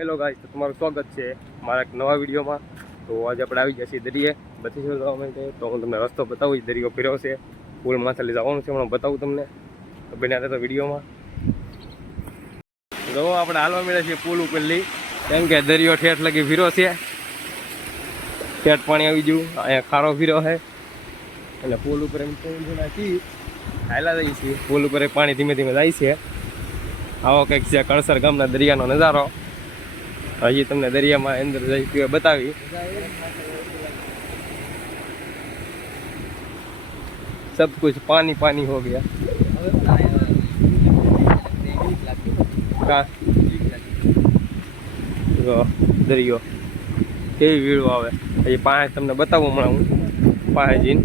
Hello guys, તો તમારું સ્વાગત છે મારા એક નવા વિડીયોમાં. તો આજે આપણે આવી ગયા છીએ દરિયે બધી જવા માટે. તો હું તમને રસ્તો બતાવું. દરિયો ફેરવો છે, પુલ માથે જવાનું છે, હું બતાવું તમને. તો બન્યા તો વિડીયોમાં જો આપણે હાલવા મળ્યા છીએ પુલ ઉપરથી, કેમ કે દરિયો ઠેઠ લગી ફીરો છે. ઠેઠ પાણી આવી ગયું, અહીંયા ખારો ફીરો છે એટલે પુલ ઉપર એમ હાલા જઈએ છીએ. પુલ ઉપર પાણી ધીમે ધીમે જાય છે. આવો કંઈક છે કણસર ગામના દરિયાનો નજારો. હજી તમને દરિયામાં અંદર જઈ બતાવી. सब कुछ पानी पानी हो गया. દરિયો કેવી વીડો આવે હજી પાસે તમને બતાવું હમણાં. હું પાસે જઈને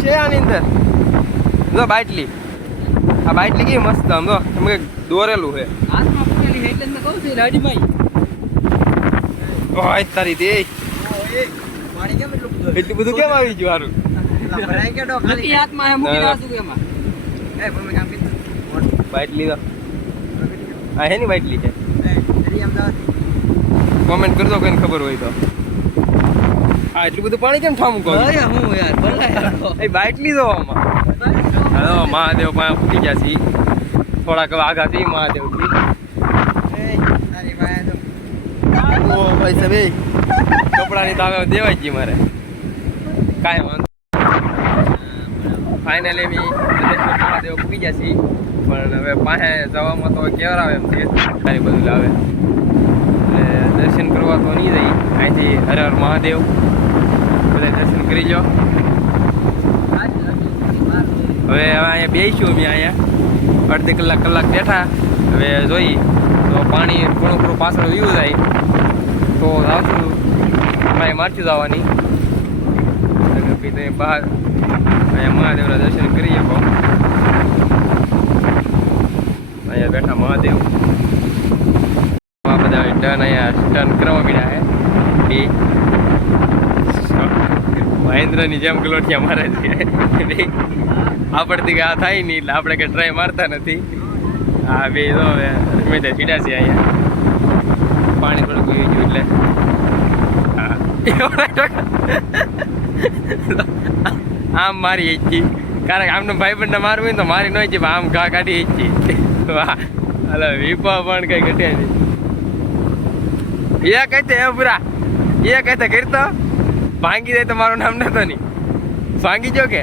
છે આની અંદર જો બાટલી. આ બાટલી કેવી મસ્ત આમ જો એમ કંઈક દોરેલું છે. તારી દે એટલું બધું કેમ આવી ગયું? બાટલી તો હા હે ની બાટલી છે. કોમેન્ટ કરજો કોઈને ખબર હોય તો. હા એટલું બધું પાણી કેમ ઠામું કહું એ બાટલી તો આમાં મહાદેવ પાસે ફૂટી ગયા છીએ. થોડાક આગા થી મહાદેવ થી ભાઈ સાહેબ કપડાની તો હવે દેવાય ગઈ મારે. કાંઈ વાંધો ફાઇનલી મેં મહાદેવ પૂકી ગયા છીએ. પણ હવે પાસે જવામાં તો કેવર આવે એમ છે સારી બધું આવે એટલે દર્શન કરવા તો નહીં જઈ. અહીંથી હર હર મહાદેવ બધા દર્શન કરી લો. હવે અહીંયા બેસીશું અમે. અહીંયા અડધી કલાક બેઠા. હવે જોઈ તો પાણી ઘણું પાછળ વ્યૂ જાય તો આવશું ભાઈ મારશું જવાની. બહાર અહીંયા મહાદેવના દર્શન કરી શકો. અહીંયા બેઠા મહાદેવ. આ બધા ટર્ન અહીંયા ટર્ન કરવા મળ્યા છે. મહેન્દ્રની જેમ ગલોટિયા મારે છે. આપણથી આ થાય નહીં એટલે આપણે કંઈ ટ્રાય મારતા નથી. હા બે તો હવે મેં સીડા છે અહીંયા પાણી થોડુંક પી ગયું એટલે હા આમ મારી ઈચ્છી. કારણ કે આમને ભાઈ બંને મારવું હોય તો મારી ન ઈચ્છી આમ ઘા કાઢી ઈચ્છી. વાહ અલે વિપા પણ કઈ ઘટે નહીં. એ કહેતે એ પૂરા એ કહેતે કરતો ભાંગી દે તો મારું નામ નતો નહીં. ભાંગી જો કે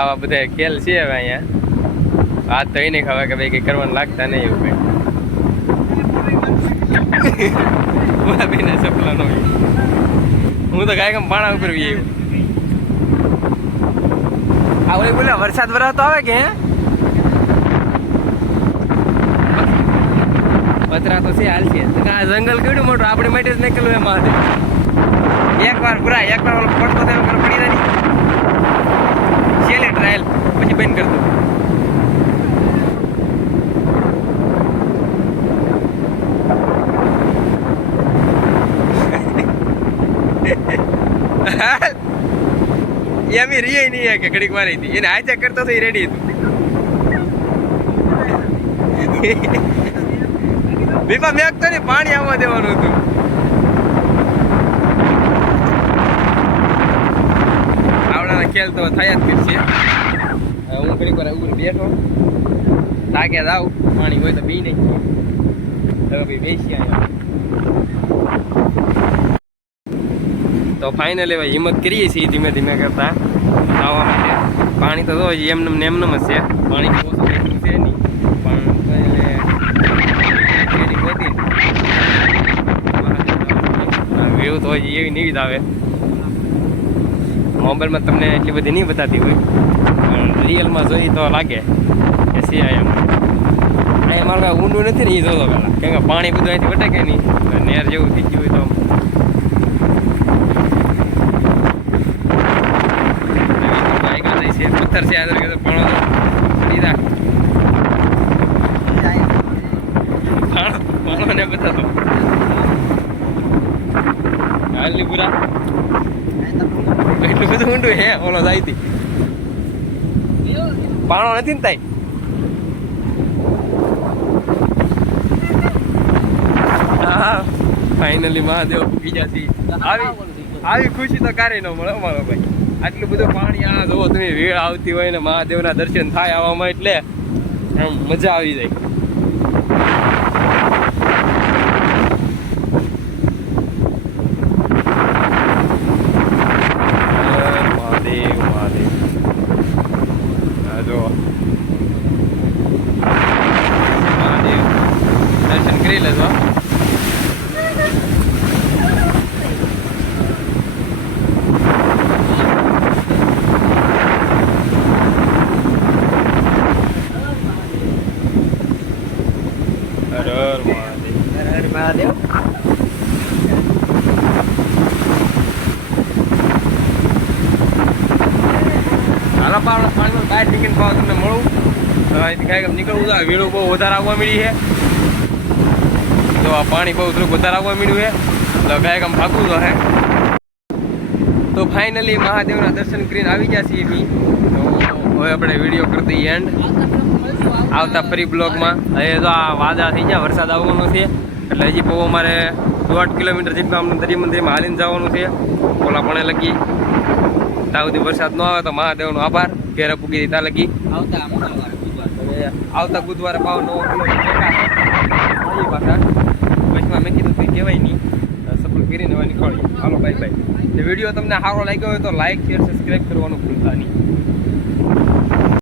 આવા બધા ખેલ છે હવે અહીંયા. આ તો એ નહીં ખબર કે ભાઈ કઈ કરવાનું લાગતા નહીં એવું કઈ. બોલા બેના સપના નો હું તો ગાય પાણા ઉપર આવ્યું. આ ઓલી બોલે વરસાદ વરાતો આવે કે પતરા તો છે હાલ છે. આ જંગલ કેવડું મોટું આપણી માટે જ નીકળ્યું એમાં. એકવાર પૂરા એકવાર ઓલો પડતો થયો પડી જાય છેલ્લે ટ્રાયલ પછી બંધ કરતો. એમ રીએ નહીં કે ઘડીક મારી હતી એને હાથે કરતો તો એ રેડી હતું. બીપા મેં તો ને પાણી આવવા દેવાનું હતું. આવડાના ખેલ તો થયા જ કરશે. હું ઘડીક વાર ઉપર બેઠો તાક્યા જાવ પાણી હોય તો બી નહીં. હવે ભાઈ બેસી આવ્યા તો ફાઇનલી હવે હિંમત કરીએ છીએ ધીમે ધીમે કરતા આવવા માટે. પાણી તો એમને જ છે. પાણી ઓછું છે નહીં પણ વ્યૂ તો હજી એવી નહીં જ આવે. મોબાઈલમાં તમને એટલી બધી નહીં બતાતી હોય પણ રિયલમાં જોઈ તો લાગે કે સિયા એમ. અહીંયા મારું કાંઈ ઊંડું નથી ને એ જોતો પહેલાં કેમ કે પાણી બધું અહીંથી વટકે નહીં નેર જેવું થઈ ગયું હોય તો પથ્થર છે આગળ કે પાણો દીધા પાણો ને બતાવો હાલની પૂરા એટલું બધું ઊંડું હે ઓલો જાય પાણો નથી ને તાઈ હા ફાઇનલી મહાદેવ પૂગી જતી આવી ખુશી તો કારે ન મળે મારો ભાઈ આટલું બધું પાણી આ જોવો તમે વેળ આવતી હોય ને મહાદેવના દર્શન થાય આવવામાં એટલે આમ મજા આવી જાય મહાદેવ મહાદેવ જો મહાદેવ દર્શન કરી લેજો મહાદેવ હાલો પાણીમાં બહાર નીકળીને પાવ તમને મળું અહીંથી કાંઈક નીકળવું તો વેળું બહુ વધારે આવવા મળી છે તો આ પાણી બહુ થોડુંક વધારે આવવા મળ્યું છે એટલે કાંઈક આમ ભાગવું તો હે તો ફાઇનલી મહાદેવના દર્શન કરીને આવી ગયા છીએ બી તો હવે આપણે વિડીયો કરી દઈએ એન્ડ આવતા ફરી બ્લોગમાં હવે તો આ વાદળા થઈ ગયા વરસાદ આવવાનો છે એટલે હજી બહુ અમારે 1.5 કિલોમીટર જેટલું આમ દરિયા મંદિરમાં હાલીને જવાનું છે ઓલા પણ લગી ત્યાં સુધી વરસાદ ન આવે તો મહાદેવનો આભાર ઘેરે પૂગી દીધા લગી આવતા બુધવારે પાવ 9 કિલોમીટર પાછા બસમાં મેં કીધું કંઈ કહેવાય નહીં સફળ કરીને હવે નીકળીએ હાલો બાય બાય વિડીયો તમને સારો લાગ્યો હોય તો લાઈક શેર સબસ્ક્રાઈબ કરવાનું ભૂલતા નહીં